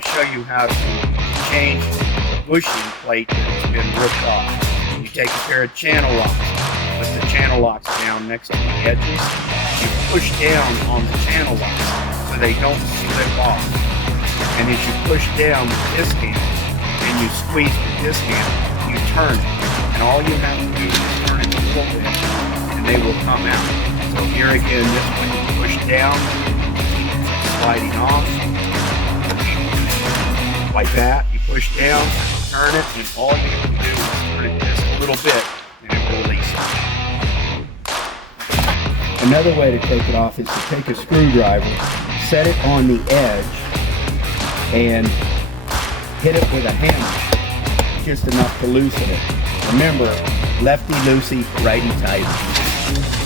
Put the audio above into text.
going to show you how to change the bushing plate that's been ripped off. You take a pair of channel locks, put the channel locks down next to the edges. You push down on the channel locks so they don't slip off. And as you push down with this hand and you squeeze with this hand, you turn it. And all you have to do is turn it a little bit and they will come out. So here again, this one you push down, sliding off. Like that, you push down, turn it, and all you have to do is turn it just a little bit and it will release it. Another way to take it off is to take a screwdriver, set it on the edge, and hit it with a hammer, just enough to loosen it. Remember, lefty loosey, righty tighty.